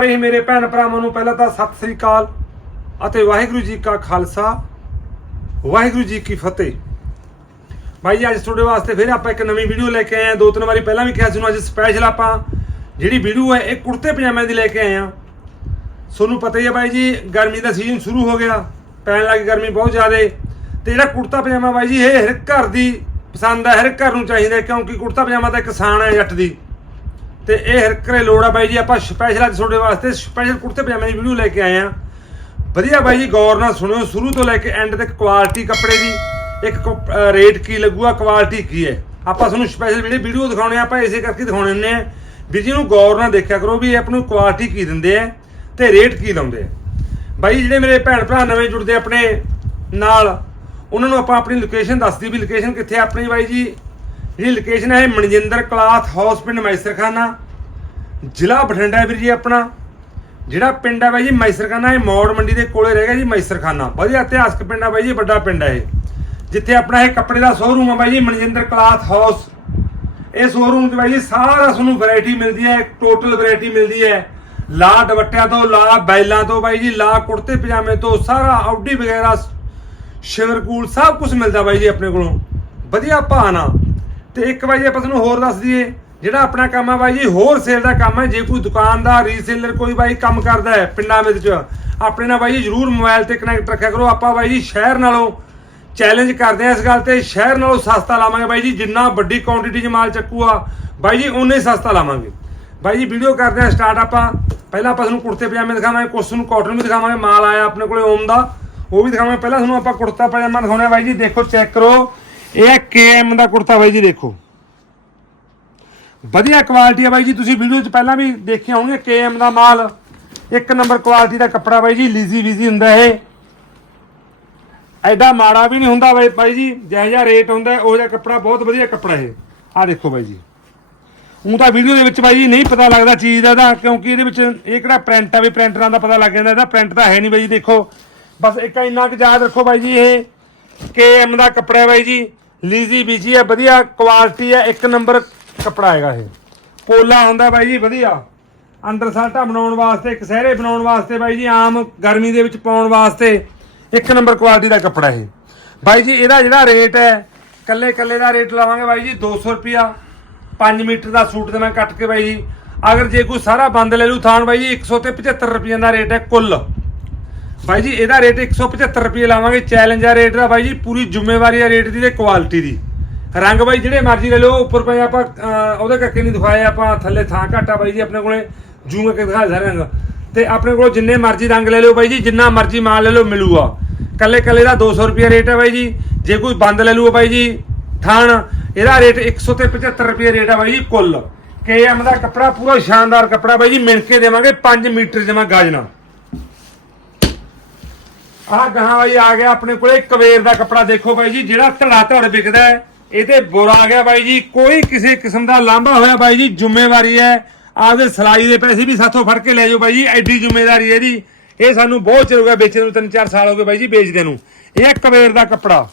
ਸਾਰੇ ਮੇਰੇ ਭੈਣ ਭਰਾਵਾਂ ਨੂੰ ਪਹਿਲਾਂ ਤਾਂ ਸਤਿ ਸ੍ਰੀ ਅਕਾਲ ਅਤੇ ਵਾਹਿਗੁਰੂ ਜੀ ਕਾ ਖਾਲਸਾ, ਵਾਹਿਗੁਰੂ ਜੀ ਕੀ ਫਤਿਹ। ਭਾਈ ਜੀ ਅੱਜ ਤੁਹਾਡੇ ਵਾਸਤੇ ਫਿਰ ਆਪਾਂ ਇੱਕ ਨਵੀਂ ਵੀਡੀਓ ਲੈ ਕੇ ਆਏ ਹਾਂ। ਦੋ ਤਿੰਨ ਵਾਰੀ ਪਹਿਲਾਂ ਵੀ ਕਿਹਾ ਸੀ ਨੂੰ ਅੱਜ ਸਪੈਸ਼ਲ ਆਪਾਂ ਜਿਹੜੀ ਵੀਡੀਓ ਹੈ, ਇਹ ਕੁੜਤੇ ਪਜਾਮੇ ਦੀ ਲੈ ਕੇ ਆਏ ਹਾਂ। ਤੁਹਾਨੂੰ ਪਤਾ ਹੀ ਹੈ ਬਾਈ ਜੀ, ਗਰਮੀ ਦਾ ਸੀਜ਼ਨ ਸ਼ੁਰੂ ਹੋ ਗਿਆ, ਪੈਣ ਲੱਗੀ ਗਰਮੀ ਬਹੁਤ ਜ਼ਿਆਦਾ। ਤੇ ਜਿਹੜਾ ਕੁੜਤਾ ਪਜਾਮਾ ਬਾਈ ਜੀ, ਇਹ ਹਰ ਇੱਕ ਘਰ ਦੀ ਪਸੰਦ ਹੈ, ਹਰ ਇੱਕ ਘਰ ਨੂੰ ਚਾਹੀਦਾ ਕਿਉਂਕਿ ਕੁੜਤਾ ਪਜਾਮਾ ਤਾਂ ਕਿਸਾਨ ਹੈ ਜੱਟ ਦੀ। ਤੇ ਇਹ ਹਰਕਰੇ ਲੋੜ ਆ ਬਾਈ ਜੀ, ਆਪਾਂ ਸਪੈਸ਼ਲ ਅੱਜ ਤੁਹਾਡੇ ਵਾਸਤੇ ਸਪੈਸ਼ਲ ਕੁੜਤੇ ਪਜਾਮੇ ਦੀ ਵੀਡੀਓ ਲੈ ਕੇ ਆਏ ਆ। ਵਧੀਆ ਬਾਈ ਜੀ, ਗੌਰ ਨਾਲ ਸੁਣਿਓ, ਸ਼ੁਰੂ ਤੋਂ ਲੈ ਕੇ ਐਂਡ ਤੱਕ ਕੁਆਲਿਟੀ ਕੱਪੜੇ ਦੀ ਇੱਕ ਰੇਟ ਕੀ ਲੱਗੂਗਾ ਕੁਆਲਿਟੀ ਕੀ ਹੈ। ਆਪਾਂ ਤੁਹਾਨੂੰ ਸਪੈਸ਼ਲ ਜਿਹੜੇ ਵੀਡੀਓ ਦਿਖਾਉਣੇ ਆ, ਆਪਾਂ ਇਸੇ ਕਰਕੇ ਦਿਖਾਉਣੇ ਹੁੰਦੇ ਆ। ਵੀ ਜੀ ਜਿਹਨੂੰ ਗੌਰ ਨਾਲ ਦੇਖਿਆ ਕਰੋ ਵੀ ਇਹ ਆਪ ਨੂੰ ਕੁਆਲਿਟੀ ਕੀ ਦਿੰਦੇ ਆ ਤੇ ਰੇਟ ਕੀ ਲਾਉਂਦੇ ਆ। ਬਾਈ ਜਿਹੜੇ ਮੇਰੇ ਭੈਣ ਭਰਾ ਨਵੇਂ ਜੁੜਦੇ ਆਪਣੇ ਨਾਲ, ਉਹਨਾਂ ਨੂੰ ਆਪਾਂ ਆਪਣੀ ਲੋਕੇਸ਼ਨ ਦੱਸਦੀ ਵੀ ਲੋਕੇਸ਼ਨ ਕਿੱਥੇ ਆਪਣੀ ਬਾਈ ਜੀ। ਜਿਹੜੀ ਲੋਕੇਸ਼ਨ ਹੈ ਇਹ ਮਨਜਿੰਦਰ ਕਲਾਥ ਹਾਊਸ ਪਿੰਡ ਮੈਸਰਖਾਨਾ। ਜ਼ਿਲ੍ਹਾ ਬਠਿੰਡਾ ਵੀਰ ਜੀ ਆਪਣਾ। ਜਿਹੜਾ ਪਿੰਡ ਹੈ ਬਾਈ ਜੀ ਮੈਸਰਖਾਨਾ, ਇਹ ਮੌੜ ਮੰਡੀ ਦੇ ਕੋਲੇ ਗਿਆ ਜੀ ਮੈਸਰਖਾਨਾ। ਵਧੀਆ ਇਤਿਹਾਸਕ ਪਿੰਡ ਹੈ ਬਾਈ ਜੀ, ਵੱਡਾ ਪਿੰਡ ਹੈ ਇਹ। ਜਿੱਥੇ ਆਪਣਾ ਇਹ ਕੱਪੜੇ ਦਾ ਸ਼ੋਰੂਮ ਹੈ ਬਾਈ ਜੀ, ਮਨਜਿੰਦਰ ਕਲਾਥ ਹਾਊਸ। ਇਹ ਸ਼ੋਰੂਮ 'ਚ ਬਾਈ ਜੀ ਸਾਰਾ ਤੁਹਾਨੂੰ ਵੈਰਾਈਟੀ ਮਿਲਦੀ ਹੈ ਟੋਟਲ ਵੈਰਾਈਟੀ ਮਿਲਦੀ ਹੈ। ਲਾ ਦੁਪੱਟਿਆਂ ਤੋਂ, ਲਾ ਬੈਲਾਂ ਤੋਂ ਬਾਈ ਜੀ, ਲਾ ਕੁੜਤੇ ਪਜਾਮੇ ਤੋਂ, ਸਾਰਾ ਆਊਡੀ ਵਗੈਰਾ, ਸ਼ਿਵਰਕੂਲ ਸਭ ਕੁਝ ਮਿਲਦਾ ਬਾਈ ਜੀ ਆਪਣੇ ਕੋਲੋਂ। ਵਧੀਆ ਭਾਅ ਨਾਲ। ਤੇ ਇੱਕ ਬਾਈ ਜੀ ਆਪਾਂ ਤੁਹਾਨੂੰ ਹੋਰ ਦੱਸ ਦਈਏ, ਜਿਹੜਾ ਆਪਣਾ ਕੰਮ ਆ ਬਾਈ ਜੀ, ਹੋਰ ਸੇਲ ਦਾ ਕੰਮ ਹੈ, ਜੇ ਕੋਈ ਦੁਕਾਨਦਾਰ ਰੀਸੇਲਰ ਕੋਈ ਬਾਈ ਕੰਮ ਕਰਦਾ ਹੈ ਪਿੰਡਾਂ ਵਿੱਚ, ਆਪਣੇ ਨਾਲ ਬਾਈ ਜੀ ਜਰੂਰ ਮੋਬਾਈਲ ਤੇ ਕਨੈਕਟ ਰੱਖਿਆ ਕਰੋ। ਆਪਾਂ ਬਾਈ ਜੀ ਸ਼ਹਿਰ ਨਾਲੋਂ ਚੈਲੰਜ ਕਰਦੇ ਆ ਇਸ ਗੱਲ ਤੇ, ਸ਼ਹਿਰ ਨਾਲੋਂ ਸਸਤਾ ਲਾਵਾਂਗੇ ਬਾਈ ਜੀ, ਜਿੰਨਾ ਵੱਡੀ ਕੁਆਂਟੀਟੀ 'ਚ ਮਾਲ ਚੱਕੂਆ ਬਾਈ ਜੀ ਉਨੇ ਹੀ ਸਸਤਾ ਲਾਵਾਂਗੇ। ਬਾਈ ਜੀ ਵੀਡੀਓ ਕਰਦੇ ਆ ਸਟਾਰਟ ਆਪਾਂ। ਪਹਿਲਾਂ ਆਪਾਂ ਤੁਹਾਨੂੰ ਕੁੜਤੇ ਪਜਾਮੇ ਦਿਖਾਵਾਂਗੇ, ਕੁਛ ਨੂੰ ਕਾਟਨ ਵੀ ਦਿਖਾਵਾਂਗੇ, ਮਾਲ ਆਇਆ ਆਪਣੇ ਕੋਲੇ ਓਮ ਦਾ, ਉਹ ਵੀ ਦਿਖਾਵਾਂਗੇ। ਪਹਿਲਾਂ ਤੁਹਾਨੂੰ ਆਪਾਂ ਕੁੜਤਾ ਪਜਾਮਾ ਦਿਖਾਉਣਾ ਬਾਈ ਜੀ, ਦੇਖੋ ਚੈੱਕ ਕਰੋ। ਇਹ ਹੈ KM ਦਾ ਕੁੜਤਾ ਬਾਈ ਜੀ, ਦੇਖੋ। ਵਧੀਆ ਕੁਆਲਿਟੀ ਹੈ ਬਾਈ ਜੀ, ਤੁਸੀਂ ਵੀਡੀਓ 'ਚ ਪਹਿਲਾਂ ਵੀ ਦੇਖੇ ਹੋਣਗੇ KM ਦਾ ਮਾਲ। ਇੱਕ ਨੰਬਰ ਕੁਆਲਿਟੀ ਦਾ ਕੱਪੜਾ ਬਾਈ ਜੀ ਲੀਜ਼ੀ ਵੀਜ਼ੀ ਹੁੰਦਾ ਇਹ। ਐਡਾ ਮਾੜਾ ਵੀ ਨਹੀਂ ਹੁੰਦਾ ਬਾਈ ਬਾਈ ਜੀ, ਜਿਹੋ ਜਿਹਾ ਰੇਟ ਹੁੰਦਾ, ਉਹ ਜਿਹਾ ਕੱਪੜਾ ਬਹੁਤ ਵਧੀਆ ਕੱਪੜਾ ਇਹ। ਆਹ ਦੇਖੋ ਬਾਈ ਜੀ। ਉਹ ਤਾਂ ਵੀਡੀਓ ਦੇ ਵਿੱਚ ਬਾਈ ਜੀ ਨਹੀਂ ਪਤਾ ਲੱਗਦਾ ਚੀਜ਼ ਦਾ ਇਹਦਾ, ਕਿਉਂਕਿ ਇਹਦੇ ਵਿੱਚ ਇਹ ਕਿਹੜਾ ਪ੍ਰਿੰਟ ਆ ਵੀ ਪ੍ਰਿੰਟਰਾਂ ਦਾ ਪਤਾ ਲੱਗ ਜਾਂਦਾ, ਇਹਦਾ ਪ੍ਰਿੰਟ ਤਾਂ ਹੈ ਨਹੀਂ ਬਾਈ ਜੀ, ਦੇਖੋ। ਬਸ ਇੱਕ ਇੰਨਾ ਕੁ ਯਾਦ ਰੱਖੋ ਬਾਈ ਜੀ, ਇਹ ਕੇਐਮ ਦਾ ਕੱਪੜਾ ਬਾਈ ਜੀ। ਲੀਜ਼ੀ ਬੀਜੀ ਹੈ, ਵਧੀਆ ਕੁਆਲਿਟੀ ਹੈ, ਇੱਕ ਨੰਬਰ ਕੱਪੜਾ ਹੈਗਾ ਇਹ। ਪੋਲਾ ਹੁੰਦਾ ਬਾਈ ਜੀ, ਵਧੀਆ। ਅੰਡਰ ਸਾਟਾ ਬਣਾਉਣ ਵਾਸਤੇ ਕਸਹਿਰੇ ਬਣਾਉਣ ਵਾਸਤੇ ਬਾਈ ਜੀ, ਆਮ ਗਰਮੀ ਦੇ ਵਿੱਚ ਪਾਉਣ ਵਾਸਤੇ ਇੱਕ ਨੰਬਰ ਕੁਆਲਿਟੀ ਦਾ ਕੱਪੜਾ ਇਹ। ਬਾਈ ਜੀ, ਇਹਦਾ ਜਿਹੜਾ ਰੇਟ ਹੈ ਕੱਲੇ ਕੱਲੇ ਦਾ ਰੇਟ ਲਾਵਾਂਗੇ ਬਾਈ ਜੀ 200 ਰੁਪਿਆ 5 ਮੀਟਰ ਦਾ ਸੂਟ ਤੇ ਮੈਂ ਕੱਟ ਕੇ ਬਾਈ ਜੀ। ਅਗਰ ਜੇ ਕੋਈ ਸਾਰਾ ਬੰਦ ਲੈ ਲੂ ਥਾਨ ਬਾਈ ਜੀ 100 ਤੇ 75 ਰੁਪਈਆਂ ਦਾ ਰੇਟ ਹੈ ਕੁੱਲ। ਬਾਈ ਜੀ, ਇਹਦਾ ਰੇਟ 175 ਰੁਪਏ ਲਾਵਾਂਗੇ। ਚੈਲੰਜਰ ਰੇਟ ਦਾ ਬਾਈ ਜੀ, ਪੂਰੀ ਜ਼ਿੰਮੇਵਾਰੀ ਆ ਰੇਟ ਦੀ ਤੇ ਕੁਆਲਿਟੀ ਦੀ। ਰੰਗ ਬਾਈ, ਜਿਹੜੇ ਮਰਜ਼ੀ ਲੈ ਲਓ, ਉੱਪਰ ਪਏ ਆਪਾਂ ਉਹਦੇ ਕਰਕੇ ਨਹੀਂ ਦਿਖਾਏ ਆਪਾਂ, ਥੱਲੇ ਥਾਂ ਘਾਟਾ ਬਾਈ ਜੀ, ਆਪਣੇ ਕੋਲੇ ਜੂਮ ਕੇ ਦਿਖਾਏ ਸਾਰੇ ਰੰਗ। ਤੇ ਆਪਣੇ ਕੋਲ ਜਿੰਨੇ ਮਰਜ਼ੀ ਰੰਗ ਲੈ ਲਓ ਬਾਈ ਜੀ, ਜਿੰਨਾ ਮਰਜ਼ੀ ਮਾਲ ਲੈ ਲਓ, ਮਿਲੂਗਾ। ਕੱਲੇ ਕੱਲੇ ਦਾ 200 ਰੁਪਏ ਰੇਟ ਹੈ ਬਾਈ ਜੀ। ਜੇ ਕੋਈ ਬੰਦ ਲੈ ਲੂਗਾ ਬਾਈ ਜੀ, ਥਾਣ, ਇਹਦਾ ਰੇਟ 100 ਤੇ 75 ਰੁਪਏ ਰੇਟ ਹੈ ਬਾਈ ਜੀ, ਕੁੱਲ। KM ਦਾ ਕੱਪੜਾ ਪੂਰਾ ਸ਼ਾਨਦਾਰ ਕੱਪੜਾ ਬਾਈ ਜੀ, ਮਿਣ ਕੇ ਦੇਵਾਂਗੇ 5 ਮੀਟਰ ਜਮਾ ਗਾਜਣਾ। ਆਹ ਗਾਹਾਂ ਬਾਈ ਆ ਗਿਆ ਆਪਣੇ ਕੋਲੇ ਕਵੇਰ ਦਾ ਕੱਪੜਾ ਦੇਖੋ ਬਾਈ ਜੀ, ਜਿਹੜਾ ਧੜਾ ਧੜ ਵਿਕਦਾ ਹੈ, ਇਹ ਤੇ ਬੁਰਾ ਆ ਗਿਆ ਬਾਈ ਜੀ। ਕੋਈ ਕਿਸੇ ਕਿਸਮ ਦਾ ਲਾਂਭਾ ਹੋਇਆ ਬਾਈ ਜੀ, ਜ਼ਿੰਮੇਵਾਰੀ ਹੈ। ਆਪਦੇ ਸਲਾਈ ਦੇ ਪੈਸੇ ਵੀ ਸਾਥੋਂ ਫੜ ਕੇ ਲੈ ਜਾਓ ਬਾਈ ਜੀ, ਐਡੀ ਜ਼ਿੰਮੇਵਾਰੀ ਹੈ ਇਹਦੀ। ਇਹ ਸਾਨੂੰ ਬਹੁਤ ਚਿਰ ਹੋ ਗਿਆ ਵੇਚਣ ਨੂੰ ਤਿੰਨ ਚਾਰ ਸਾਲ ਹੋ ਗਏ ਬਾਈ ਜੀ ਵੇਚਦੇ ਨੂੰ। ਇਹ ਹੈ ਕਵੇਰ ਦਾ ਕੱਪੜਾ।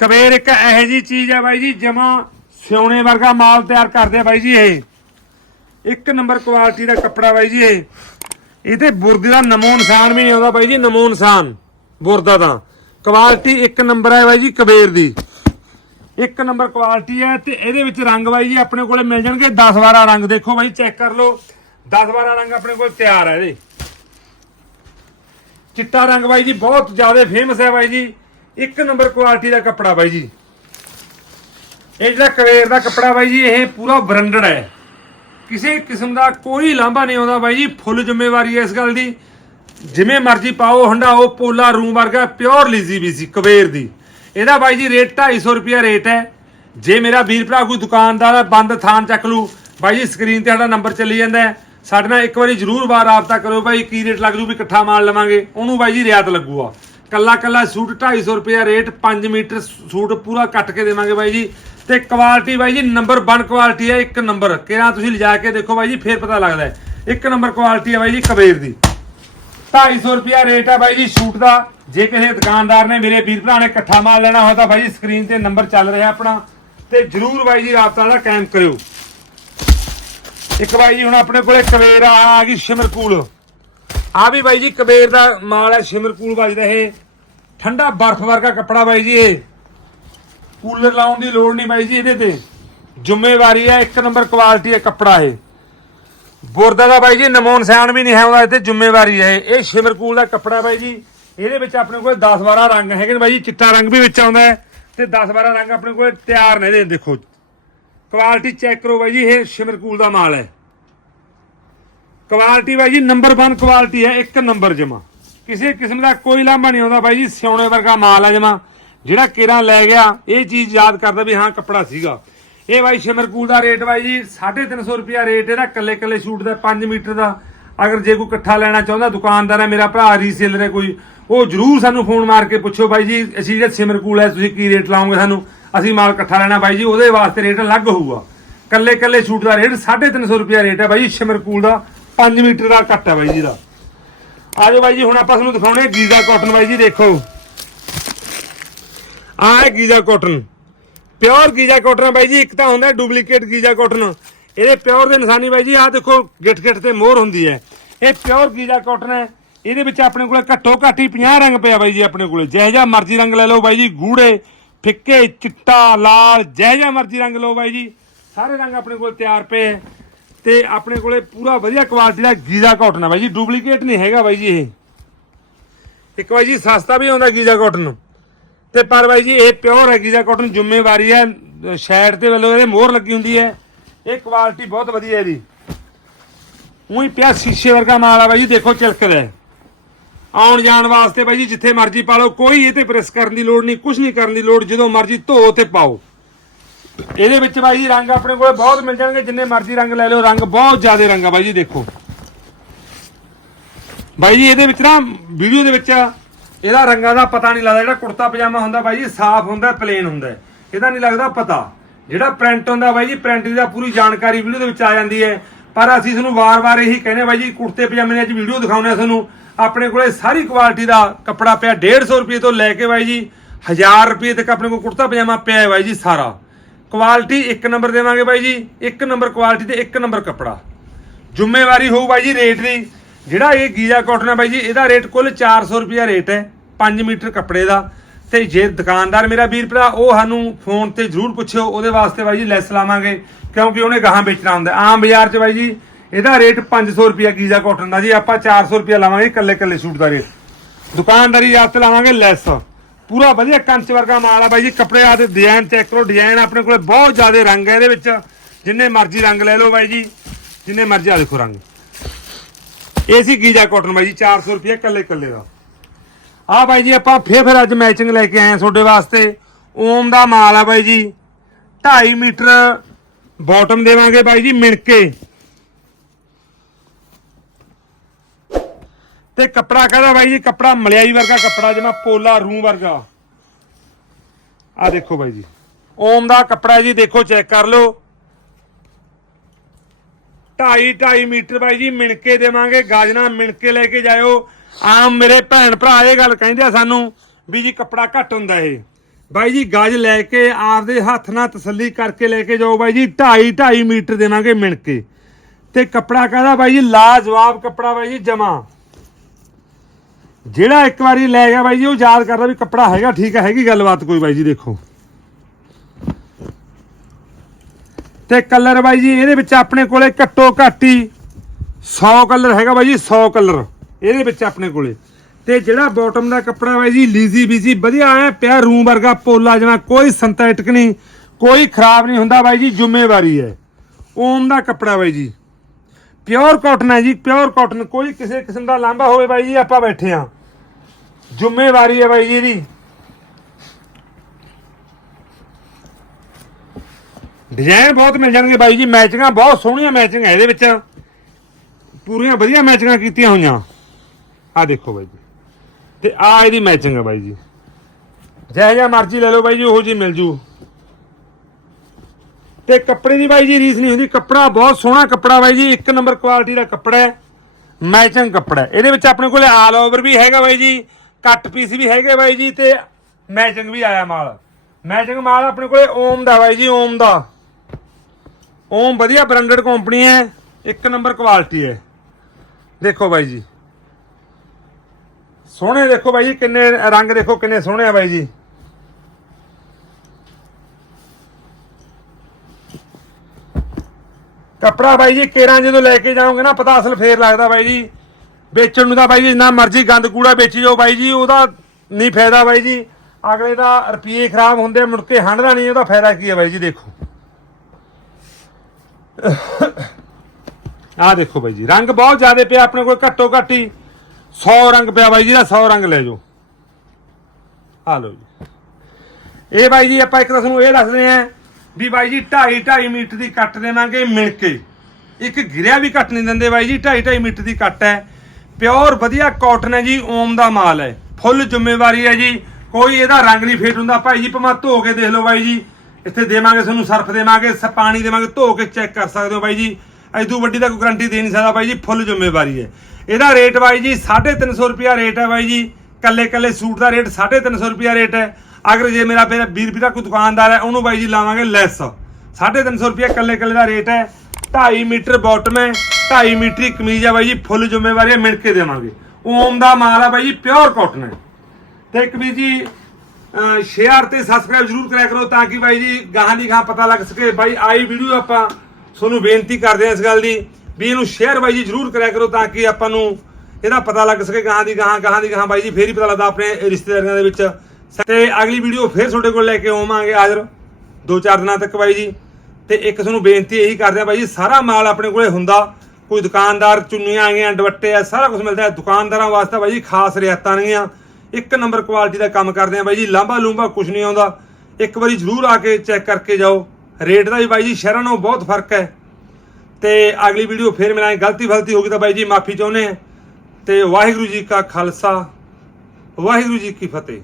ਕਵੇਰ ਇੱਕ ਇਹੋ ਜੀ ਚੀਜ਼ ਹੈ ਬਾਈ ਜੀ, ਜਮਾ ਸਿਉਣੇ ਵਰਗਾ ਮਾਲ ਤਿਆਰ ਕਰਦੇ ਆ ਬਾਈ ਜੀ ਇਹ। ਇੱਕ ਨੰਬਰ ਕੁਆਲਿਟੀ ਦਾ ਕੱਪੜਾ ਬਾਈ ਜੀ ਇਹ। ਇਹ ਬੁਰਦੇ ਦਾ ਨਮੋ ਨਿਸ਼ਾਨ ਵੀ ਨਹੀਂ ਆਉਂਦਾ ਬਾਈ ਜੀ, ਨਮੋ ਨਿਸ਼ਾਨ ਬੁਰਦਾ ਦਾ। ਕੁਆਲਿਟੀ ਇੱਕ ਨੰਬਰ ਹੈ ਬਾਈ ਜੀ, ਕਬੇਰ ਦੀ। ਇੱਕ ਨੰਬਰ ਕੁਆਲਿਟੀ ਹੈ ਤੇ ਇਹਦੇ ਵਿੱਚ ਰੰਗ ਬਾਈ ਜੀ ਆਪਣੇ ਕੋਲੇ ਮਿਲ ਜਾਣਗੇ। 10 12 ਰੰਗ ਦੇਖੋ ਬਾਈ ਚੈੱਕ ਕਰ ਲਓ। 10 12 ਰੰਗ ਆਪਣੇ ਕੋਲ ਤਿਆਰ ਹੈ ਇਹਦੇ। ਚਿੱਟਾ ਰੰਗ ਬਾਈ ਜੀ, ਬਹੁਤ ਜ਼ਿਆਦਾ ਫੇਮਸ ਹੈ ਬਾਈ ਜੀ। ਇੱਕ ਨੰਬਰ ਕੁਆਲਿਟੀ ਦਾ ਕੱਪੜਾ ਬਾਈ ਜੀ। ਇਹ ਜਿਹੜਾ ਕਵੇਰ ਦਾ ਕੱਪੜਾ ਬਾਈ ਜੀ, ਇਹ ਪੂਰਾ ਬ੍ਰਾਂਡਡ ਹੈ। ਕਿਸੇ ਕਿਸਮ ਦਾ ਕੋਈ ਲਾਂਭਾ ਨਹੀਂ ਆਉਂਦਾ ਬਾਈ ਜੀ, ਫੁੱਲ ਜ਼ਿੰਮੇਵਾਰੀ ਹੈ ਇਸ ਗੱਲ ਦੀ। ਜਿਵੇਂ ਮਰਜ਼ੀ ਪਾਓ ਹੰਡਾਓ ਪੋਲਾ ਰੂਮ ਵਰਗਾ ਪਿਓਰ ਲੀਜ਼ੀ ਵੀ ਸੀ ਕਵੇਰ ਦੀ। ਇਹਦਾ ਬਾਈ ਜੀ ਰੇਟ 250 ਰੁਪਿਆ ਰੇਟ ਹੈ। ਜੇ ਮੇਰਾ ਵੀਰ ਭਰਾ ਕੋਈ ਦੁਕਾਨਦਾਰ ਹੈ, ਬੰਦ ਥਾਨ ਚੱਕ ਲੂ। ਬਾਈ ਜੀ ਸਕਰੀਨ ਤੇ ਸਾਡਾ ਨੰਬਰ ਚੱਲੀ ਜਾਂਦਾ ਹੈ। ਸਾਡੇ ਨਾਲ ਇੱਕ ਵਾਰੀ ਜਰੂਰ ਬਾਰ ਰਾਬਤਾ ਕਰੋ ਬਾਈ, ਕੀ ਰੇਟ ਲੱਗ ਜੂ ਵੀ ਇਕੱਠਾ ਮਾਲ ਲਵਾਂਗੇ। ਉਹਨੂੰ ਬਾਈ ਜੀ ਰਿਆਤ ਲੱਗੂਗਾ। ਕੱਲਾ ਕੱਲਾ ਸੂਟ 250 ਰੁਪਿਆ ਰੇਟ 5 ਮੀਟਰ ਸੂਟ ਪੂਰਾ ਕੱਟ ਕੇ ਦੇਵਾਂਗੇ ਬਾਈ ਜੀ। ਤੇ ਕੁਆਲਿਟੀ ਬਾਈ ਜੀ ਨੰਬਰ 1 ਕੁਆਲਿਟੀ ਹੈ, ਇੱਕ ਨੰਬਰ ਕਿਹੜਾ ਤੁਸੀਂ ਲਿਜਾ ਕੇ ਦੇਖੋ ਬਾਈ ਜੀ, ਫੇਰ ਪਤਾ ਲੱਗਦਾ ਇੱਕ ਨੰਬਰ ਕੁਆਲਿਟੀ ਹੈ ਬਾਈ ਜੀ, ਕਬੇਰ ਦੀ। 250 ਰੁਪਿਆ ਰੇਟ ਹੈ ਬਾਈ ਜੀ ਸ਼ੂਟ ਦਾ। ਜੇ ਕਿਸੇ ਦੁਕਾਨਦਾਰ ਨੇ ਮੇਰੇ ਵੀਰ ਭਰਾ ਨੇ ਇਕੱਠਾ ਮਾਲ ਲੈਣਾ ਹੋਇਆ ਤਾਂ ਬਾਈ ਜੀ ਸਕਰੀਨ ਤੇ ਨੰਬਰ ਚੱਲ ਰਿਹਾ ਆਪਣਾ। ਤੇ ਜਰੂਰ ਬਾਈ ਜੀ ਰਾਬਤਾ ਦਾ ਕਾਇਮ ਕਰਿਓ। ਇੱਕ ਬਾਈ ਜੀ ਹੁਣ ਆਪਣੇ ਕੋਲੇ ਕਵੇਰ ਆ ਆ ਗਈ ਸ਼ਿਮਰਕੂਲ। ਆ ਵੀ ਬਾਈ ਜੀ ਕਬੇਰ ਦਾ ਮਾਲ ਹੈ ਸ਼ਿਮਰਕੂਲ ਵੱਜਦਾ ਇਹ। ਠੰਡਾ ਬਰਫ਼ ਵਰਗਾ ਕੱਪੜਾ ਬਾਈ ਜੀ ਇਹ। ਕੂਲਰ ਲਾਉਣ ਦੀ ਲੋੜ ਨਹੀਂ ਬਾਈ ਜੀ ਇਹਦੇ ਤੇ। ਜ਼ਿੰਮੇਵਾਰੀ ਹੈ, ਇੱਕ ਨੰਬਰ ਕੁਆਲਿਟੀ ਹੈ ਕੱਪੜਾ ਇਹ। ਬੁਰਦਾ ਦਾ ਬਾਈ ਜੀ, ਨਮੋਨ ਸਿਆਣ ਵੀ ਨਹੀਂ ਹੈ ਉਹਦਾ ਇੱਥੇ, ਜ਼ਿੰਮੇਵਾਰੀ ਹੈ ਇਹ। ਇਹ ਸ਼ਿਮਰਕੂਲ ਦਾ ਕੱਪੜਾ ਬਾਈ ਜੀ, ਇਹਦੇ ਵਿੱਚ ਆਪਣੇ ਕੋਲ 10 12 ਰੰਗ ਹੈਗੇ ਨੇ ਬਾਈ ਜੀ, ਚਿੱਟਾ ਰੰਗ ਵੀ ਵਿੱਚ ਆਉਂਦਾ ਤੇ 10 12 ਰੰਗ ਆਪਣੇ ਕੋਲ ਤਿਆਰ ਨੇ ਇਹਦੇ, ਦੇਖੋ। ਕੁਆਲਿਟੀ ਚੈੱਕ ਕਰੋ ਬਾਈ ਜੀ, ਇਹ ਸ਼ਿਮਰਕੂਲ ਦਾ ਮਾਲ ਹੈ। ਕੁਆਲਿਟੀ ਬਾਈ ਜੀ ਨੰਬਰ 1 ਕੁਆਲਿਟੀ ਹੈ, ਇੱਕ ਨੰਬਰ ਜਮਾ। ਕਿਸੇ ਕਿਸਮ ਦਾ ਕੋਈ ਲਾਂਭਾ ਨਹੀਂ ਆਉਂਦਾ ਬਾਈ ਜੀ, ਸਿਉਣੇ ਵਰਗਾ ਮਾਲ ਹੈ ਜਮਾ। ਜਿਹੜਾ ਕੇਰਾ ਲੈ ਗਿਆ, ਇਹ ਚੀਜ਼ ਯਾਦ ਕਰਦਾ ਵੀ ਹਾਂ, ਕੱਪੜਾ ਸੀਗਾ। ਇਹ ਬਾਈ ਸ਼ਿਮਰਕੂਲ ਦਾ ਰੇਟ ਬਾਈ ਜੀ 350 ਰੁਪਿਆ ਰੇਟ ਇਹਦਾ ਕੱਲੇ ਕੱਲੇ ਸ਼ੂਟ ਦਾ 5 ਮੀਟਰ ਦਾ। ਅਗਰ ਜੇ ਕੋਈ ਇਕੱਠਾ ਲੈਣਾ ਚਾਹੁੰਦਾ, ਦੁਕਾਨਦਾਰ ਹੈ, ਮੇਰਾ ਭਰਾ ਰੀਸੇਲਰ ਹੈ ਕੋਈ, ਉਹ ਜਰੂਰ ਸਾਨੂੰ ਫੋਨ ਮਾਰ ਕੇ ਪੁੱਛੋ ਬਾਈ ਜੀ, ਅਸੀਂ ਜਿਹੜਾ ਸਿਮਰਕੂਲ ਹੈ, ਤੁਸੀਂ ਕੀ ਰੇਟ ਲਾਓਗੇ ਸਾਨੂੰ? ਅਸੀਂ ਮਾਲ ਇਕੱਠਾ ਲੈਣਾ ਬਾਈ ਜੀ, ਉਹਦੇ ਵਾਸਤੇ ਰੇਟ ਅਲੱਗ ਹੋਊਗਾ। ਕੱਲੇ ਕੱਲੇ ਸ਼ੂਟ ਦਾ ਰੇਟ 350 ਰੁਪਿਆ ਰੇਟ ਹੈ ਬਾਈ ਜੀ ਸ਼ਿਮਰਕੂਲ ਦਾ 5 ਮੀਟਰ ਦਾ ਕੱਟ ਹੈ ਬਾਈ ਜੀ ਦਾ। ਆ ਜਾਓ ਬਾਈ ਜੀ, ਹੁਣ ਆਪਾਂ ਤੁਹਾਨੂੰ ਦਿਖਾਉਣੇ ਗੀਜ਼ਾ ਕਾਟਨ ਬਾਈ ਜੀ, ਦੇਖੋ। ਆ ਹੈ Giza cotton pure Giza cotton ਹੈ ਬਾਈ ਜੀ, ਇੱਕ ਤਾਂ ਹੁੰਦਾ ਡੁਪਲੀਕੇਟ ਗੀਜ਼ਾ ਕਾਟਨ। ਇਹਦੇ ਪਿਓਰ ਦੇ ਨਿਸ਼ਾਨੀ ਬਾਈ ਜੀ, ਆਹ ਦੇਖੋ ਗਿੱਟ ਗਿੱਟ ਤੇ ਮੋਹਰ ਹੁੰਦੀ ਹੈ। ਇਹ ਪਿਓਰ ਗੀਜ਼ਾ ਕਾਟਨ ਹੈ। ਇਹਦੇ ਵਿੱਚ ਆਪਣੇ ਕੋਲ ਘੱਟੋ ਘੱਟ ਹੀ 50 ਰੰਗ ਪਿਆ ਬਾਈ ਜੀ, ਆਪਣੇ ਕੋਲ। ਜਿਹੋ ਜਿਹਾ ਮਰਜ਼ੀ ਰੰਗ ਲੈ ਲਓ ਬਾਈ ਜੀ, ਗੂੜੇ, ਫਿੱਕੇ, ਚਿੱਟਾ, ਲਾਲ, ਜਿਹੋ ਜਿਹਾ ਮਰਜ਼ੀ ਰੰਗ ਲਓ ਬਾਈ ਜੀ। ਸਾਰੇ ਰੰਗ ਆਪਣੇ ਕੋਲ ਤਿਆਰ ਪਏ ਹੈ। ਤੇ ਆਪਣੇ ਕੋਲੇ ਪੂਰਾ ਵਧੀਆ ਕੁਆਲਿਟੀ ਦਾ ਗੀਜ਼ਾ ਕਾਟਨ ਹੈ ਬਾਈ ਜੀ। ਡੁਪਲੀਕੇਟ ਨਹੀਂ ਹੈਗਾ ਬਾਈ ਜੀ ਇਹ। ਇੱਕ ਬਾਈ ਜੀ, ਸਸਤਾ ਵੀ ਆਉਂਦਾ ਗੀਜ਼ਾ ਕਾਟਨ। ਤੇ ਪਰ ਬਾਈ ਜੀ, ਇਹ ਪਿਓਰ ਹੈ ਗੀਜ਼ਾ ਕਾਟਨ ਜ਼ਿੰਮੇਵਾਰੀ ਹੈ ਸ਼ੈਡ ਤੇ ਵੱਲੋਂ ਇਹਦੇ ਮੋਹਰ ਲੱਗੀ ਹੁੰਦੀ ਹੈ। ਇਹ ਕੁਆਲਿਟੀ ਬਹੁਤ ਵਧੀਆ ਇਹਦੀ ਉਹੀ ਪਿਆ ਸ਼ੀਸ਼ੇ ਵਰਗਾ ਮਾਲ ਆ ਬਾਈ ਜੀ, ਦੇਖੋ ਚਿਲਕਦਾ ਹੈ ਆਉਣ ਜਾਣ ਵਾਸਤੇ ਬਾਈ ਜੀ, ਜਿੱਥੇ ਮਰਜ਼ੀ ਪਾ ਲਓ, ਕੋਈ ਇਹ ਤੇ ਪ੍ਰੈਸ ਕਰਨ ਦੀ ਲੋੜ ਨਹੀਂ ਕੁਝ ਨਹੀਂ ਕਰਨ ਦੀ ਲੋੜ, ਜਦੋਂ ਮਰਜ਼ੀ ਧੋ ਤੇ ਪਾਓ। ਇਹਦੇ ਵਿੱਚ ਬਾਈ ਜੀ, ਰੰਗ ਆਪਣੇ ਕੋਲ ਬਹੁਤ ਮਿਲ ਜਾਣਗੇ, ਜਿੰਨੇ ਮਰਜ਼ੀ ਰੰਗ ਲੈ ਲਓ, ਰੰਗ ਬਹੁਤ ਜ਼ਿਆਦਾ ਰੰਗ ਆ ਬਾਈ ਜੀ, ਦੇਖੋ। ਬਾਈ ਜੀ, ਇਹਦੇ ਵਿੱਚ ਨਾ ਵੀਡੀਓ ਦੇ ਵਿੱਚ ਇਹਦਾ ਰੰਗਾਂ ਦਾ ਪਤਾ ਨਹੀਂ ਲੱਗਦਾ, ਜਿਹੜਾ ਕੁੜਤਾ ਪਜਾਮਾ ਹੁੰਦਾ ਬਾਈ ਜੀ, ਸਾਫ਼ ਹੁੰਦਾ ਪਲੇਨ ਹੁੰਦਾ ਇਹਦਾ ਨਹੀਂ ਲੱਗਦਾ ਪਤਾ। ਜਿਹੜਾ ਪ੍ਰਿੰਟ ਹੁੰਦਾ ਬਾਈ ਜੀ ਪ੍ਰਿੰਟ ਦੀ ਦਾ ਪੂਰੀ ਜਾਣਕਾਰੀ ਵੀਡੀਓ ਦੇ ਵਿੱਚ ਆ ਜਾਂਦੀ ਹੈ। ਪਰ ਅਸੀਂ ਤੁਹਾਨੂੰ ਵਾਰ-ਵਾਰ ਇਹੀ ਕਹਿੰਦੇ ਬਾਈ ਜੀ, ਕੁੜਤੇ ਪਜਾਮੇ ਦੀ ਅੱਜ ਵੀਡੀਓ ਦਿਖਾਉਂਦੇ ਆ ਤੁਹਾਨੂੰ। ਆਪਣੇ ਕੋਲੇ ਸਾਰੀ ਕੁਆਲਿਟੀ ਦਾ ਕੱਪੜਾ ਪਿਆ 150 ਰੁਪਏ ਤੋਂ ਲੈ ਕੇ ਬਾਈ ਜੀ 1000 ਰੁਪਏ ਤੱਕ ਆਪਣੇ ਕੋਲ ਕੁੜਤਾ ਪਜਾਮਾ ਪਿਆ ਹੈ ਬਾਈ ਜੀ ਸਾਰਾ। ਕੁਆਲਿਟੀ ਇੱਕ ਨੰਬਰ ਦੇਵਾਂਗੇ ਬਾਈ ਜੀ, ਇੱਕ ਨੰਬਰ ਕੁਆਲਿਟੀ ਤੇ ਇੱਕ ਨੰਬਰ ਕੱਪੜਾ। ਜ਼ਿੰਮੇਵਾਰੀ ਹੋਊ ਬਾਈ ਜੀ ਰੇਟ ਦੀ। ਜਿਹੜਾ ਇਹ ਗੀਜ਼ਾ ਕਾਟਨ ਹੈ ਬਾਈ ਜੀ, ਇਹਦਾ ਰੇਟ ਕੁੱਲ 400 ਰੁਪਿਆ ਰੇਟ ਹੈ 5 ਮੀਟਰ ਕੱਪੜੇ ਦਾ। ਤੇ ਜੇ ਦੁਕਾਨਦਾਰ ਮੇਰਾ ਵੀਰ ਭਰਾ, ਉਹ ਸਾਨੂੰ ਫੋਨ ਤੇ ਜ਼ਰੂਰ ਪੁੱਛਿਓ, ਉਹਦੇ ਵਾਸਤੇ ਬਾਈ ਜੀ ਲੈਸ ਲਾਵਾਂਗੇ, ਕਿਉਂਕਿ ਉਹਨੇ ਗਾਹਾਂ ਵੇਚਣਾ ਹੁੰਦਾ। ਆਮ ਬਾਜ਼ਾਰ 'ਚ ਬਾਈ ਜੀ, ਇਹਦਾ ਰੇਟ 500 ਰੁਪਿਆ ਗੀਜ਼ਾ ਕਾਟਨ ਦਾ ਜੀ, ਆਪਾਂ 400 ਰੁਪਿਆ ਲਾਵਾਂਗੇ ਇਕੱਲੇ ਇਕੱਲੇ ਸੂਟ ਦਾ ਰੇਟ ਦੁਕਾਨਦਾਰੀ ਵਾਸਤੇ ਲਾਵਾਂਗੇ ਲੈਸ ਪੂਰਾ ਵਧੀਆ ਕੰਚ ਵਰਗਾ ਮਾਲ ਆ ਬਾਈ ਜੀ, ਕੱਪੜੇ ਆ ਤੇ ਡਿਜ਼ਾਈਨ ਚੈੱਕ ਕਰੋ ਡਿਜ਼ਾਈਨ ਆਪਣੇ ਕੋਲੇ ਬਹੁਤ ਜ਼ਿਆਦਾ ਰੰਗ ਹੈ ਇਹਦੇ ਵਿੱਚ। ਜਿੰਨੇ ਮਰਜ਼ੀ ਰੰਗ ਲੈ ਲਓ ਬਾਈ ਜੀ, ਜਿੰਨੇ ਮਰਜ਼ੀ ਆ ਦੇਖੋ ਰੰਗ। ਇਹ ਸੀ ਗੀਜਾ ਕਾਟਨ ਬਾਈ ਜੀ 400 ਰੁਪਏ ਕੱਲੇ ਕੱਲੇ ਦਾ। ਆ ਬਾਈ ਜੀ, ਆਪਾਂ ਫੇਰ ਫਿਰ ਅੱਜ ਮੈਚਿੰਗ ਲੈ ਕੇ ਆਏ ਆ ਤੁਹਾਡੇ ਵਾਸਤੇ। ਓਮ ਦਾ ਮਾਲ ਆ ਬਾਈ ਜੀ। 2.5 ਮੀਟਰ ਬਾਟਮ ਦੇਵਾਂਗੇ ਬਾਈ ਜੀ, ਮਿਣਕੇ। ਤੇ ਕੱਪੜਾ ਕਹਦਾ ਬਾਈ ਜੀ? ਕੱਪੜਾ ਮਲਿਆਈ ਵਰਗਾ ਕੱਪੜਾ, ਜਿਵੇਂ ਪੋਲਾ ਰੂ ਵਰਗਾ। ਆ ਦੇਖੋ ਬਾਈ ਜੀ। ਓਮ ਦਾ ਕੱਪੜਾ ਜੀ, ਦੇਖੋ ਚੈੱਕ ਕਰ ਲਓ। ਢਾਈ ਢਾਈ ਮੀਟਰ ਬਾਈ ਜੀ, ਮਿਣਕੇ ਦੇਵਾਂਗੇ। ਗਾਜਨਾ ਮਿਣਕੇ ਲੈ ਕੇ ਜਾਇਓ। ਆਮ ਮੇਰੇ ਭੈਣ ਭਰਾ ਇਹ ਗੱਲ ਕਹਿੰਦੇ ਆ ਸਾਨੂੰ ਵੀ ਜੀ ਕੱਪੜਾ ਘੱਟ ਹੁੰਦਾ ਇਹ। ਬਾਈ ਜੀ, ਗਾਜ ਲੈ ਕੇ ਆਪਦੇ ਹੱਥ ਨਾਲ ਤਸੱਲੀ ਕਰਕੇ ਲੈ ਕੇ ਜਾਓ ਬਾਈ ਜੀ। ਢਾਈ ਢਾਈ ਮੀਟਰ ਦੇਵਾਂਗੇ ਮਿਣਕੇ। ਤੇ ਕੱਪੜਾ ਕਹਦਾ ਬਾਈ ਜੀ? ਲਾਜਵਾਬ ਕੱਪੜਾ ਬਾਈ ਜੀ, ਜਮਾ। ਜਿਹੜਾ ਇੱਕ ਵਾਰੀ ਲੈ ਗਿਆ ਬਾਈ ਜੀ, ਉਹ ਯਾਦ ਕਰਦਾ ਵੀ ਕੱਪੜਾ ਹੈਗਾ, ਠੀਕ ਹੈ ਹੈਗੀ ਗੱਲਬਾਤ ਕੋਈ ਬਾਈ ਜੀ, ਦੇਖੋ। ਤੇ ਕਲਰ ਬਾਈ ਜੀ, ਇਹਦੇ ਵਿੱਚ ਆਪਣੇ ਕੋਲੇ ਘੱਟੋ ਘੱਟ ਹੀ 100 ਕਲਰ ਹੈਗਾ ਬਾਈ ਜੀ 100 ਕਲਰ ਇਹਦੇ ਵਿੱਚ ਆਪਣੇ ਕੋਲੇ। ਤੇ ਜਿਹੜਾ ਬਾਟਮ ਦਾ ਕੱਪੜਾ ਬਾਈ ਜੀ ਲੀਜ਼ੀ ਬੀਜ਼ੀ, ਵਧੀਆ ਆਇਆ, ਪਿਆ ਰੂਮ ਵਰਗਾ, ਪੋਲਾ ਜਿਹਾ ਕੋਈ ਸਿੰਥੈਟਿਕ ਨਹੀਂ, ਕੋਈ ਖਰਾਬ ਨਹੀਂ ਹੁੰਦਾ ਬਾਈ ਜੀ, ਜ਼ਿੰਮੇਵਾਰੀ ਹੈ। ਓਮ ਦਾ ਕੱਪੜਾ ਬਾਈ ਜੀ। ਪਿਓਰ ਕਾਟਨ ਹੈ ਜੀ ਪਿਓਰ ਕਾਟਨ ਕੋਈ ਕਿਸੇ ਕਿਸਮ ਦਾ ਲਾਂਭਾ ਹੋਵੇ ਬਾਈ ਜੀ, ਆਪਾਂ ਬੈਠੇ ਆ ਜ਼ਿੰਮੇਵਾਰੀ ਹੈ ਬਾਈ ਜੀ ਇਹਦੀ। ਡਿਜ਼ਾਈਨ ਬਹੁਤ ਮਿਲ ਜਾਣਗੇ ਬਾਈ ਜੀ ਮੈਚਿੰਗਾਂ ਬਹੁਤ ਸੋਹਣੀਆਂ ਮੈਚਿੰਗ ਹੈ ਇਹਦੇ ਵਿੱਚ। ਪੂਰੀਆਂ ਵਧੀਆ ਮੈਚਿੰਗਾਂ ਕੀਤੀਆਂ ਹੋਈਆਂ। ਆ ਦੇਖੋ ਬਾਈ ਜੀ। ਤੇ ਆ ਇਹਦੀ ਮੈਚਿੰਗ ਹੈ ਬਾਈ ਜੀ। ਜਿਹੋ ਜਿਹਾ ਮਰਜ਼ੀ ਲੈ ਲਓ ਬਾਈ ਜੀ, ਉਹੋ ਜੀ ਮਿਲ ਜੂ। ਤੇ ਕੱਪੜੇ ਦੀ ਬਾਈ ਜੀ, ਰੀਸ ਨਹੀਂ ਹੁੰਦੀ। ਕੱਪੜਾ ਬਹੁਤ ਸੋਹਣਾ ਕੱਪੜਾ ਬਾਈ ਜੀ, ਇੱਕ ਨੰਬਰ ਕੁਆਲਿਟੀ ਦਾ ਕੱਪੜਾ ਹੈ। ਮੈਚਿੰਗ ਕੱਪੜਾ ਹੈ। ਇਹਦੇ ਵਿੱਚ ਆਪਣੇ ਕੋਲੇ ਆਲ ਓਵਰ ਵੀ ਹੈਗਾ ਬਾਈ ਜੀ ਕੱਟ ਪੀਸ ਵੀ ਹੈਗੇ ਬਾਈ ਜੀ, ਤੇ ਮੈਚਿੰਗ ਵੀ ਆਇਆ ਮਾਲ। ਮੈਚਿੰਗ ਮਾਲ ਆਪਣੇ ਕੋਲੇ ਓਮ ਦਾ ਬਾਈ ਜੀ ਓਮ ਦਾ। ਓਮ ਵਧੀਆ ਬ੍ਰਾਂਡਡ ਕੰਪਨੀ ਹੈ ਇੱਕ ਨੰਬਰ ਕੁਆਲਿਟੀ ਹੈ। ਦੇਖੋ ਬਾਈ ਜੀ। ਸੋਹਣੇ ਦੇਖੋ ਬਾਈ ਜੀ ਕਿੰਨੇ ਰੰਗ ਦੇਖੋ ਕਿੰਨੇ ਸੋਹਣੇ ਆ ਬਾਈ ਜੀ। ਕੱਪੜਾ ਬਾਈ ਜੀ ਕੇਰਾਂ ਜਦੋਂ ਲੈ ਕੇ ਜਾਓਗੇ ਨਾ ਪਤਾ ਅਸਲ ਫੇਰ ਲੱਗਦਾ ਬਾਈ ਜੀ। ਵੇਚਣ ਨੂੰ ਤਾਂ ਬਾਈ ਜੀ ਜਿੰਨਾ ਮਰਜ਼ੀ ਗੰਦ ਕੂੜਾ ਵੇਚੀ ਜਾਓ ਬਾਈ ਜੀ ਉਹਦਾ ਨਹੀਂ ਫਾਇਦਾ ਬਾਈ ਜੀ। ਅਗਲੇ ਦਾ ਰੁਪਏ ਖਰਾਬ ਹੁੰਦੇ ਆ, ਮੁੜ ਕੇ ਹੰਡਦਾ ਨਹੀਂ ਉਹਦਾ ਫਾਇਦਾ ਕੀ ਹੈ ਬਾਈ ਜੀ ਦੇਖੋ। ਆਹ ਦੇਖੋ ਬਾਈ ਜੀ, ਰੰਗ ਬਹੁਤ ਜ਼ਿਆਦਾ ਪਿਆ ਆਪਣੇ ਕੋਲ, ਘੱਟੋ ਘੱਟ ਹੀ 100 ਰੰਗ ਪਿਆ ਬਾਈ ਜੀ ਦਾ 100 ਰੰਗ ਲੈ ਜਾਓ। ਆ ਲਓ ਜੀ। ਇਹ ਬਾਈ ਜੀ, ਆਪਾਂ ਇੱਕ ਤਾਂ ਤੁਹਾਨੂੰ ਇਹ ਦੱਸਦੇ ਆਂ ਵੀ ਬਾਈ ਜੀ 2.5 2.5 ਮੀਟਰ ਦੀ ਕੱਟ ਦੇਵਾਂਗੇ ਮਿਣ ਕੇ। ਇੱਕ ਗਿਰਿਆ ਵੀ ਕੱਟ ਨਹੀਂ ਦਿੰਦੇ ਬਾਈ ਜੀ 2.5 2.5 ਮੀਟਰ ਦੀ ਕੱਟ ਹੈ। ਪਿਓਰ ਵਧੀਆ ਕਾਟਨ ਹੈ ਜੀ, ਓਮ ਦਾ ਮਾਲ ਹੈ। ਫੁੱਲ ਜ਼ਿੰਮੇਵਾਰੀ ਹੈ ਜੀ। ਕੋਈ ਇਹਦਾ ਰੰਗ ਨਹੀਂ ਫੇਟ ਹੁੰਦਾ। ਭਾਈ ਜੀ ਭਮਾ ਧੋ ਕੇ ਦੇਖ ਲਓ ਬਾਈ ਜੀ। ਇੱਥੇ ਦੇਵਾਂਗੇ ਤੁਹਾਨੂੰ ਸਰਫ ਦੇਵਾਂਗੇ, ਸ- ਪਾਣੀ ਦੇਵਾਂਗੇ, ਧੋ ਕੇ ਚੈੱਕ ਕਰ ਸਕਦੇ ਹੋ ਬਾਈ ਜੀ। ਐਦੂ ਵੱਡੀ ਦਾ ਕੋਈ ਗਰੰਟੀ ਦੇ ਨਹੀਂ ਸਕਦਾ ਬਾਈ ਜੀ ਫੁੱਲ ਜ਼ਿੰਮੇਵਾਰੀ ਹੈ। ਇਹਦਾ ਰੇਟ ਬਾਈ ਜੀ 350 ਰੁਪਿਆ ਰੇਟ ਹੈ ਬਾਈ ਜੀ। ਕੱਲੇ ਕੱਲੇ ਸੂਟ ਦਾ ਰੇਟ 350 ਰੁਪਿਆ ਰੇਟ ਹੈ। ਅਗਰ ਜੇ ਮੇਰਾ ਫਿਰ ਰੁਪਏ ਦਾ ਕੋਈ ਦੁਕਾਨਦਾਰ ਹੈ, ਉਹਨੂੰ ਬਾਈ ਜੀ ਲਾਵਾਂਗੇ ਲੈਸ 350 ਰੁਪਿਆ ਕੱਲੇ ਕੱਲੇ ਦਾ ਰੇਟ ਹੈ। 2.5 ਮੀਟਰ ਬਾਟਮ ਹੈ 2.5 ਮੀਟਰ ਕਮੀਜ਼ ਹੈ ਬਾਈ ਜੀ ਫੁੱਲ ਜ਼ਿੰਮੇਵਾਰੀ ਹੈ ਮਿਣ ਕੇ ਦੇਵਾਂਗੇ। ਓਮ ਦਾ ਮਾਲ ਹੈ ਬਾਈ ਜੀ ਪਿਓਰ ਕਾਟਨ ਹੈ। ਤੇ ਇੱਕ ਵੀ ਜੀ ਸ਼ੇਅਰ ਤੇ ਸਬਸਕ੍ਰਾਈਬ ਜਰੂਰ ਕਰਿਆ ਕਰੋ ਤਾਂ ਕਿ ਬਾਈ ਜੀ ਗਾਹਾਂ ਦੀ ਗਾਹਾਂ ਪਤਾ ਲੱਗ ਸਕੇ ਬਾਈ ਆਈ ਵੀਡੀਓ ਆਪਾਂ ਤੁਹਾਨੂੰ ਬੇਨਤੀ ਕਰਦੇ ਹਾਂ ਇਸ ਗੱਲ ਦੀ ਵੀ ਇਹਨੂੰ ਸ਼ੇਅਰ ਬਾਈ ਜੀ ਜਰੂਰ ਕਰਿਆ ਕਰੋ ਤਾਂ ਕਿ ਆਪਾਂ ਨੂੰ ਇਹਦਾ ਪਤਾ ਲੱਗ ਸਕੇ ਗਾਹਾਂ ਦੀ ਗਾਹਾਂ ਗਾਹਾਂ ਦੀ ਗਾਹਾਂ ਬਾਈ ਜੀ ਫੇਰ ਹੀ ਪਤਾ ਲੱਗਦਾ ਆਪਣੇ ਰਿਸ਼ਤੇਦਾਰਾਂ ਦੇ ਵਿੱਚ। ਤੇ ਅਗਲੀ ਵੀਡੀਓ ਫੇਰ ਤੁਹਾਡੇ ਕੋਲ ਲੈ ਕੇ ਆਵਾਂਗੇ ਹਾਜ਼ਰ ਦੋ ਚਾਰ ਦਿਨਾਂ ਤੱਕ ਬਾਈ ਜੀ। ਤੇ ਇੱਕ ਤੁਹਾਨੂੰ ਬੇਨਤੀ ਇਹੀ ਕਰਦੇ ਆ ਬਾਈ ਜੀ, ਸਾਰਾ ਮਾਲ ਆਪਣੇ ਕੋਲੇ ਹੁੰਦਾ। ਕੋਈ ਦੁਕਾਨਦਾਰ ਚੁੰਨੀਆਂ ਆ ਗਈਆਂ ਦੁਪੱਟੇ ਆ, ਸਾਰਾ ਕੁਝ ਮਿਲਦਾ ਹੈ। ਦੁਕਾਨਦਾਰਾਂ ਵਾਸਤੇ ਬਾਈ ਜੀ ਖਾਸ ਰਿਆਤਾਂ ਨੇਗੀਆਂ। ਇੱਕ ਨੰਬਰ ਕੁਆਲਿਟੀ ਦਾ ਕੰਮ ਕਰਦੇ ਆ ਬਾਈ ਜੀ ਲਾਂਬਾ ਲੂੰਬਾ ਕੁਝ ਨਹੀਂ ਆਉਂਦਾ। ਇੱਕ ਵਾਰੀ ਜ਼ਰੂਰ ਆ ਕੇ ਚੈੱਕ ਕਰਕੇ ਜਾਓ। ਰੇਟ ਦਾ ਵੀ ਬਾਈ ਜੀ, ਸ਼ਹਿਰਾਂ ਨਾਲੋਂ ਬਹੁਤ ਫ਼ਰਕ ਹੈ। ਤੇ ਅਗਲੀ ਵੀਡੀਓ ਫੇਰ ਮਿਲਾਂਗੇ। ਗਲਤੀ ਫਲਤੀ ਹੋ ਗਈ ਤਾਂ ਬਾਈ ਜੀ ਮਾਫੀ ਚਾਹੁੰਦੇ ਆ। ਤੇ ਵਾਹਿਗੁਰੂ ਜੀ ਕਾ ਖਾਲਸਾ, ਵਾਹਿਗੁਰੂ ਜੀ ਕੀ ਫਤਿਹ।